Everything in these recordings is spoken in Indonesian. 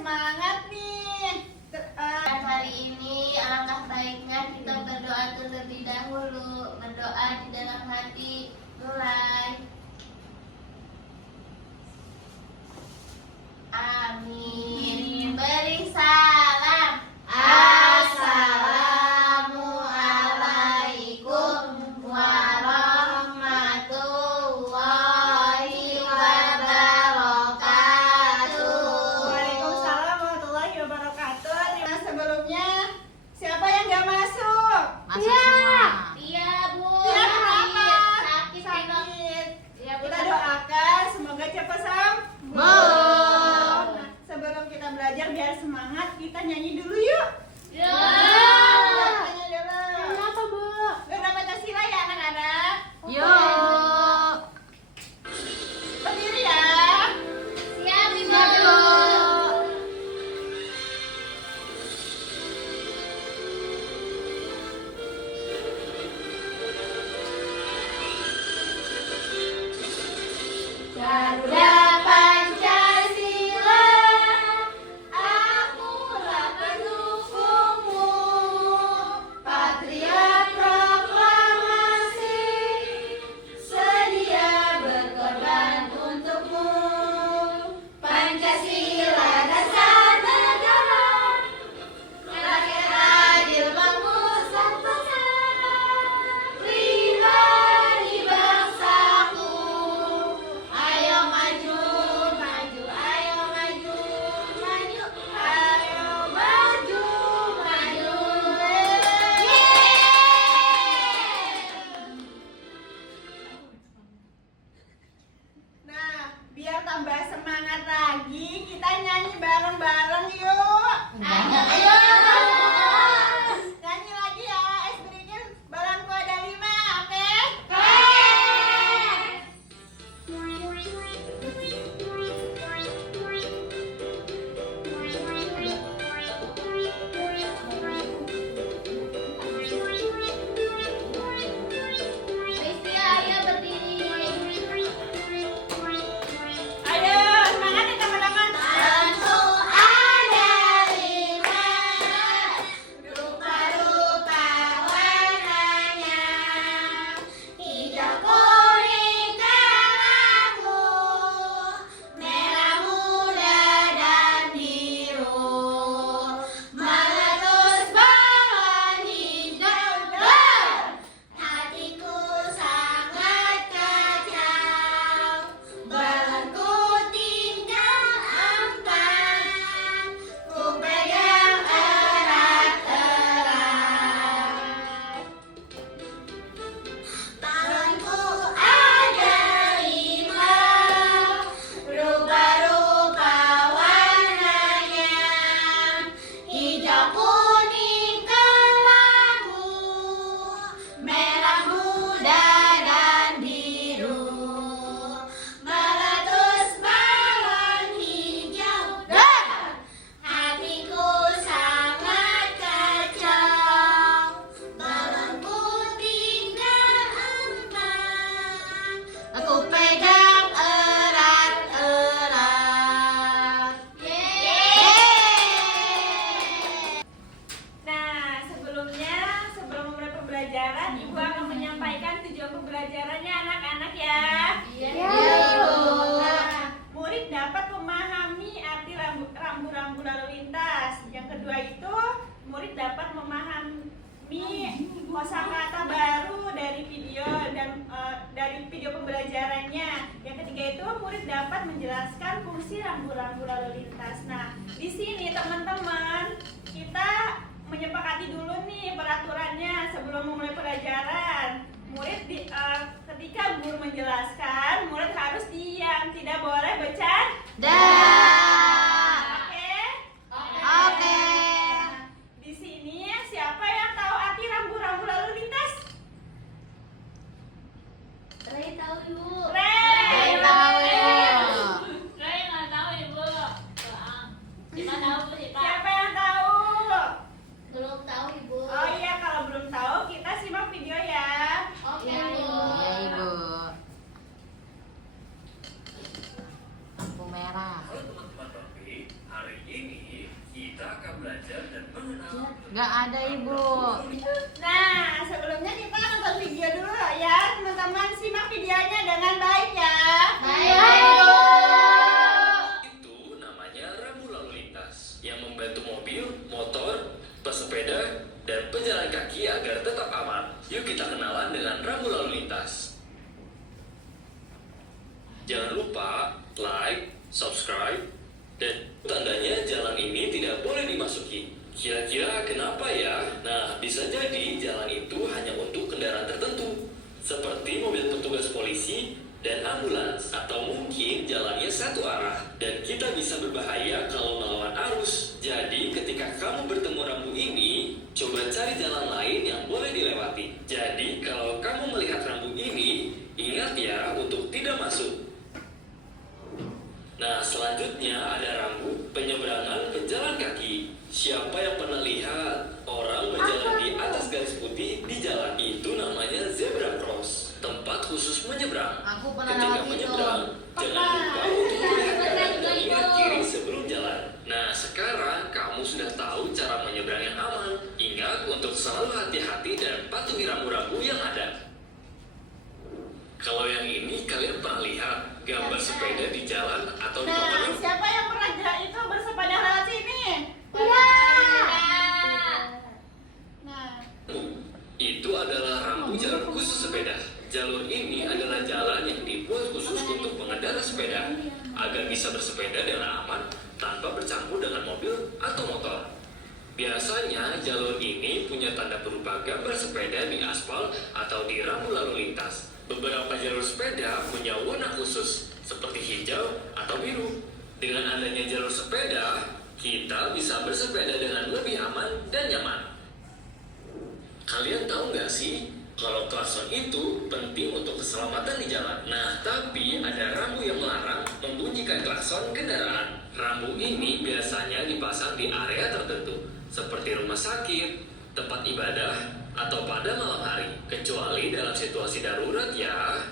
semangat nih. Hari ini alangkah baiknya kita berdoa terlebih dahulu. Berdoa di dalam hati. Mulai. Amin. Beri salam. Assalamualaikum warahmatullahi wabarakatuh. Waalaikumsalam warahmatullahi wabarakatuh. Nah, sebelumnya siapa yang nggak masuk? Masuk semua. Iya, Bu. Iya, kenapa? Sakit. Sakit. Iya, Bu. Kita doakan semoga cepat sembuh. Sembuh. Nah, sebelum kita belajar biar semangat, kita nyanyi dulu yuk. Ya. Nyanyi dulu. Kenapa, Bu? Udah Pancasila ya anak-anak? Yuk. Berdiri ya. Siap, Ibu. Siap, Bu. Garuda Pancasila, akulah pendukungmu. Patriot proklamasi, sedia berkorban untukmu. Pancasila dasar negara, rakyat adil makmur sempurna. Pribadi bangsaku, ayo maju, maju, ayo maju, maju, ayo maju, maju. Nah, biar tambah semangat lagi, kita nyanyi bareng-bareng yuk. Ayo. Nyanyi lagi ya, es berikin balangku ada 5, oke? Rizky, ayo berdiri. Ayo, semangat ya teman-teman. Tentu ada 5, rupa-rupa warnanya, hijau, kuning, kelambu, merah muda dan biru, meletus balon hijau dar. Hatiku sangat kacau, balonku tinggal 4, ku pegang erat-erat. Balonku ada 5, rupa-rupa warnanya, hijau, kuning, kelambu, merah muda dan biru, meletus balon hijau dar. Hatiku sangat kacau, balonku tinggal 4, aku pegang erat-erat. Yeay. Nah, sebelum memulai pembelajaran, Ibu akan menyampaikan tujuan pembelajarannya anak-anak ya. Iya, Ibu. Nah, murid dapat memahami arti rambu-rambu lalu lintas. Yang kedua itu, murid dapat memahami kosakata baru dari video dan dari video pembelajarannya. Yang ketiga itu, murid dapat menjelaskan fungsi rambu-rambu lalu lintas. Nah, di sini teman-teman, kita menyepakati dulu nih peraturannya sebelum memulai pelajaran. Murid ketika guru menjelaskan, murid harus diam, tidak boleh bercanda. Oke? Oke. Di sini siapa yang tahu arti rambu-rambu lalu lintas? Ray tahu, Ibu. Ray tahu. Ray nggak tahu, Ibu. Kita tahu, Bu, Sipa. Siapa yang tahu? Belum tahu, Ibu. Oh iya, kalau belum tahu kita simak video ya. Oke, Iya, Bu. Iya, Ibu. Lampu merah. Halo teman-teman Rofi, hari ini Nggak ada Ibu. Nah, sebelumnya kita nonton video dulu ya, teman-teman. Simak videonya dengan baik ya. Itu namanya rambu lalu lintas yang membantu mobil, motor, pesepeda, dan pejalan kaki agar tetap aman. Yuk kita kenalan dengan rambu lalu lintas. Jangan lupa like, subscribe, dan tandanya jalan ini tidak boleh dimasuki. Kira-kira kenapa ya? Nah, bisa jadi jalan itu hanya untuk kendaraan tertentu, seperti mobil petugas polisi dan ambulans, atau mungkin jalannya satu arah dan kita bisa berbahaya kalau melawan arus. Jadi ketika kamu bertemu rambu ini, coba cari jalan lain yang boleh dilewati. Jadi kalau kamu melihat rambu ini, ingat ya untuk tidak masuk. Nah, selanjutnya ada rambu penyeberangan pejalan kaki. Siapa yang pernah lihat orang berjalan di atas garis putih di jalan? Itu namanya zebra cross, tempat khusus menyeberang. Aku pernah Ketika lewat itu. menyeberang, jangan lupa untuk melihat kanan dan lihat kiri sebelum jalan. Nah, sekarang kamu sudah tahu cara menyeberang yang aman. Ingat untuk selalu hati-hati dan patuhi rambu-rambu yang ada. Kalau yang ini kalian pernah lihat gambar sepeda di jalan atau di papan Nah, rambu? siapa yang pernah itu bersepeda lewat sini? Nah, Itu adalah rambu jalur khusus sepeda. Jalur ini adalah jalan yang dibuat khusus untuk pengendara sepeda agar bisa bersepeda dengan aman tanpa bercampur dengan mobil atau motor. Biasanya jalur ini punya tanda berupa gambar sepeda di aspal atau di rambu lalu lintas. Beberapa jalur sepeda punya warna khusus seperti hijau atau biru. Dengan adanya jalur sepeda, kita bisa bersepeda dengan lebih aman dan nyaman. Kalian tahu nggak sih kalau klakson itu penting untuk keselamatan di jalan? Nah, tapi ada rambu yang melarang membunyikan klakson kendaraan. Rambu ini biasanya dipasang di area tertentu, seperti rumah sakit, tempat ibadah, atau pada malam hari, kecuali dalam situasi darurat ya.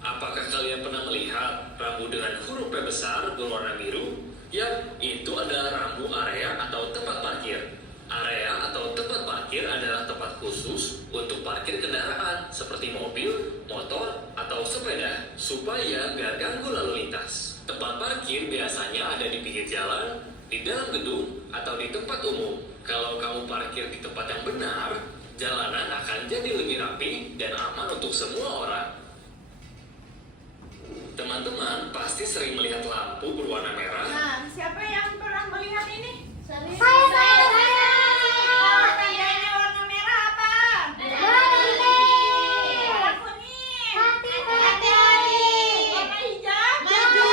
Apakah kalian pernah melihat rambu dengan huruf P besar berwarna biru? Yap, itu adalah rambu area atau tempat parkir. Area atau tempat parkir adalah tempat khusus untuk parkir kendaraan seperti mobil, motor, atau sepeda supaya gak ganggu lalu lintas. Tempat parkir biasanya ada di pinggir jalan, di dalam gedung, atau di tempat umum. Kalau kamu parkir di tempat yang benar, jalanan akan jadi lebih rapi dan aman untuk semua orang. Teman-teman pasti sering melihat lampu berwarna merah. nah, siapa yang pernah melihat ini? Saya. Tandanya warna merah apa? Warna kuning. Hati-hati. Warna hijau. Maju.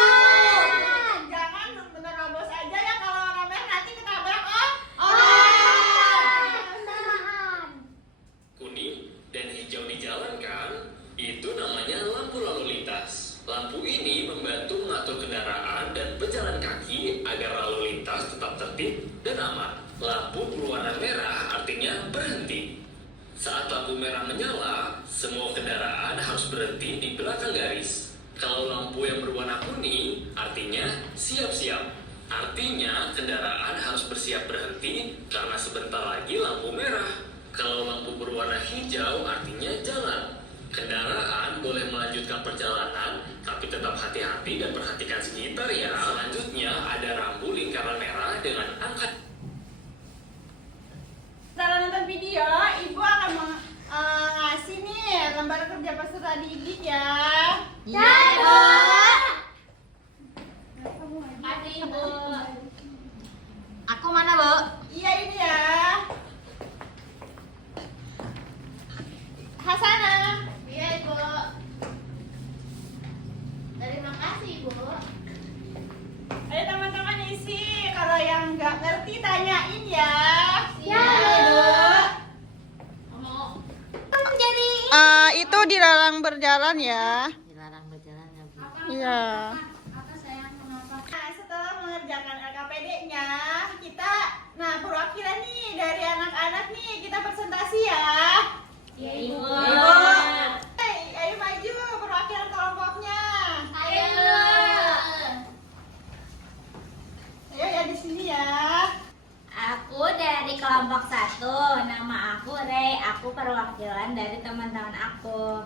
Jangan menerobos aja ya, kalau warna merah nanti ketabrak Kuning dan hijau di jalan kan? Itu namanya lampu lalu lintas. Lampu ini membantu mengatur kendaraan dan pejalan kaki agar lalu lintas tetap tertib dan aman. Lampu berwarna merah artinya berhenti. Saat lampu merah menyala, semua kendaraan harus berhenti di belakang garis. Kalau lampu yang berwarna kuning, artinya siap-siap. Artinya kendaraan harus bersiap berhenti karena sebentar lagi lampu merah. Kalau lampu berwarna hijau, artinya jalan. Kendaraan boleh melanjutkan perjalanan, tapi tetap hati-hati dan perhatikan sekitar ya. Selanjutnya ada rambu lingkaran merah dengan angka. Setelah nonton video, Ibu akan ngasih nih lembar kerja peserta didik ya. Iya, Bu. Kasih Ibu. Aku mana, Bu? Iya, ini ya. Hasanah. Iya Ibu. Terima kasih Ibu. Ayo teman-teman isi, kalau yang nggak ngerti tanyain ya. Ya. Itu dilarang berjalan ya. Dilarang berjalan ya, Bu. Iya. Apa sayang kenapa? Nah, setelah mengerjakan LKPD-nya, kita, nah perwakilan nih dari anak-anak nih, kita presentasi ya. Iya Ibu. Ayo maju perwakilan kelompoknya. Ayo. Ayo ya di sini ya. kelompok 1. Nama aku Rey, aku perwakilan dari teman-teman aku.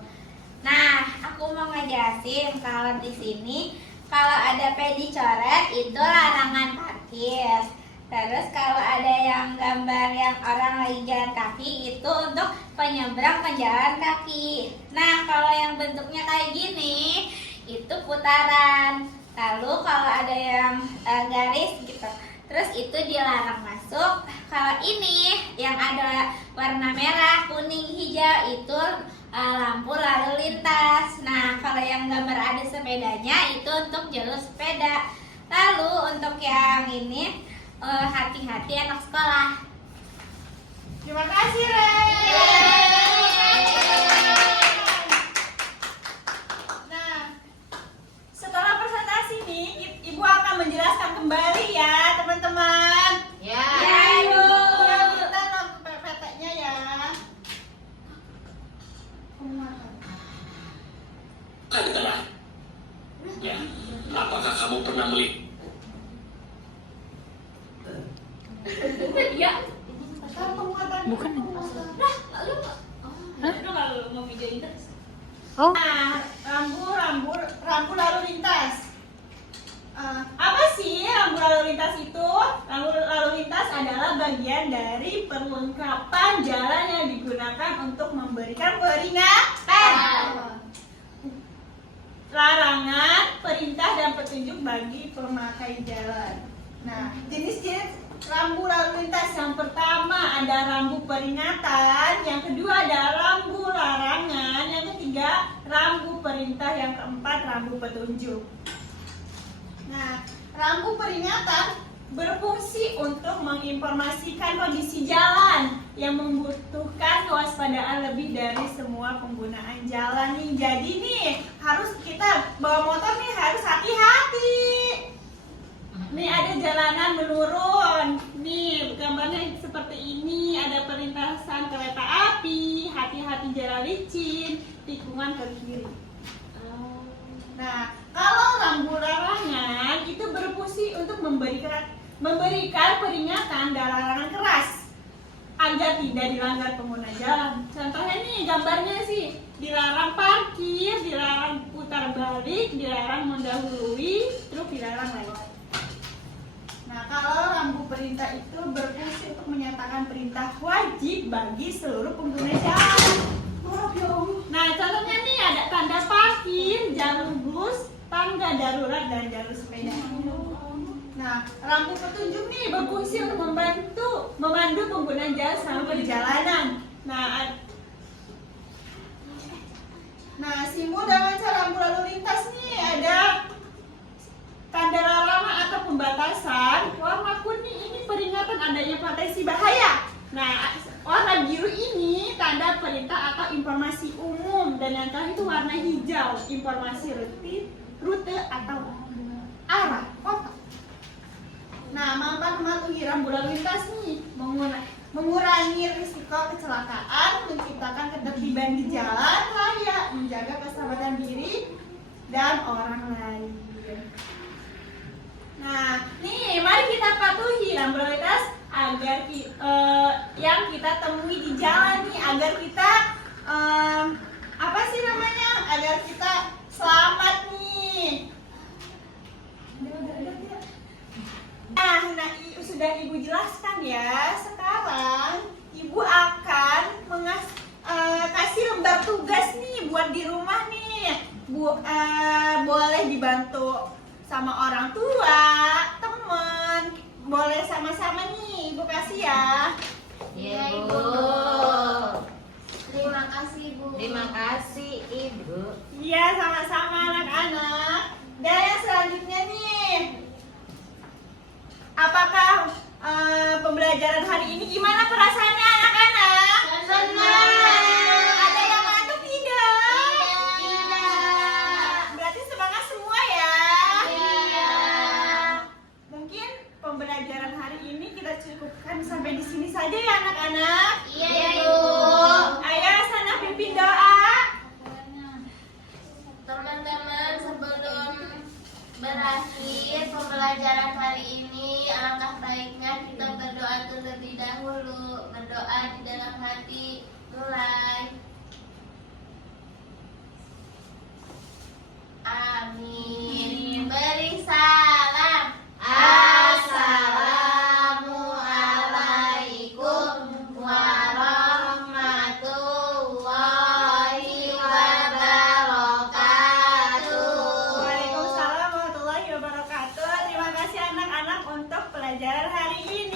Nah, aku mau ngejelasin kalau di sini kalau ada P dicoret itu larangan parkir. Terus kalau ada yang gambar yang orang lagi jalan kaki itu untuk penyeberang penjalan kaki. Nah, kalau yang bentuknya kayak gini itu putaran. Lalu kalau ada yang garis gitu, terus itu dilarang masuk. Kalau ini yang ada warna merah, kuning, hijau itu lampu lalu lintas. Nah, kalau yang gambar ada sepedanya itu untuk jalur sepeda. Lalu untuk yang ini hati-hati anak sekolah. Terima kasih, Rey. Nah, setelah presentasi nih, Ibu akan menjelaskan kembali ya, teman-teman. Ya. Ya, Ibu. Ya, kita nonton PPT-nya ya. Di tengah. Ya, apakah kamu pernah melihat? Ya. Bukan. Lu kalau mau videoin terus. Oh. Nah, rambu lalu lintas. Apa sih rambu lalu lintas itu? Rambu lalu lintas adalah bagian dari perlengkapan jalan yang digunakan untuk memberikan peringatan, larangan, perintah, dan petunjuk bagi pemakai jalan. Nah, jenis-jenis rambu lalu lintas yang pertama ada rambu peringatan, yang kedua ada rambu larangan, yang ketiga rambu perintah, yang keempat rambu petunjuk. Nah, rambu peringatan berfungsi untuk menginformasikan kondisi jalan yang membutuhkan kewaspadaan lebih dari semua penggunaan jalan nih. Jadi nih harus kita bawa motor nih harus hati-hati. Nih ada jalanan menurun. Nih gambarnya seperti ini, ada perlintasan kereta api, hati-hati jalan licin, tikungan ke kiri. Nah, kalau rambu larangan itu berfungsi untuk memberikan peringatan dan larangan keras agar tidak dilanggar pengguna jalan. Contohnya nih gambarnya sih, dilarang parkir, dilarang putar balik, dilarang mendahului, terus dilarang lewat. Nah, kalau rambu perintah itu berfungsi untuk menyatakan perintah wajib bagi seluruh pengguna jalan. Nah, contohnya nih ada tanda parkir, jalur bus, tangga darurat, dan jalur sepeda. Nah, rambu petunjuk nih berfungsi untuk memandu pengguna jalan selama perjalanan. Nah, simbol dan macam rambu lalu lintas nih ada tanda larangan atau pembatasan. Warna kuning ini peringatan adanya potensi bahaya. Nah, warna biru ini tanda perintah atau informasi umum, dan yang terakhir itu warna hijau, informasi rute atau arah kota. Nah, manfaat mematuhi rambu lalu lintas nih mengurangi risiko kecelakaan, menciptakan ketertiban di jalan raya, menjaga keselamatan diri dan orang lain. Nah, nih mari kita patuhi rambu lalu lintas agar yang kita temui di jalan nih, agar kita agar kita selamat nih. Nah, sudah Ibu jelaskan ya. Sekarang Ibu akan kasih lembar tugas nih buat di rumah nih. Boleh dibantu sama orang tua, teman, boleh sama-sama nih Ibu kasih ya. Iya, Ibu. Terima kasih, Bu. Terima kasih, Ibu. Iya, sama-sama anak-anak. Dan yang selanjutnya nih, apakah pembelajaran hari ini gimana perasaannya anak-anak? Senang. Ada yang ngantuk tidak? Tidak. Berarti semangat semua ya? Iya. Mungkin pembelajaran hari ini kita cukupkan sampai di sini saja ya anak-anak. Iya, Ibu. Ayo sana pimpin doa. Teman-teman, sebelum terakhir pembelajaran hari ini, alangkah baiknya kita berdoa terlebih dahulu. Berdoa di dalam hati. Mulai. Amin. Beri salam. Assalamualaikum warahmatullahi wabarakatuh. Waalaikumsalam warahmatullahi wabarakatuh. Terima kasih anak-anak untuk pelajaran hari ini.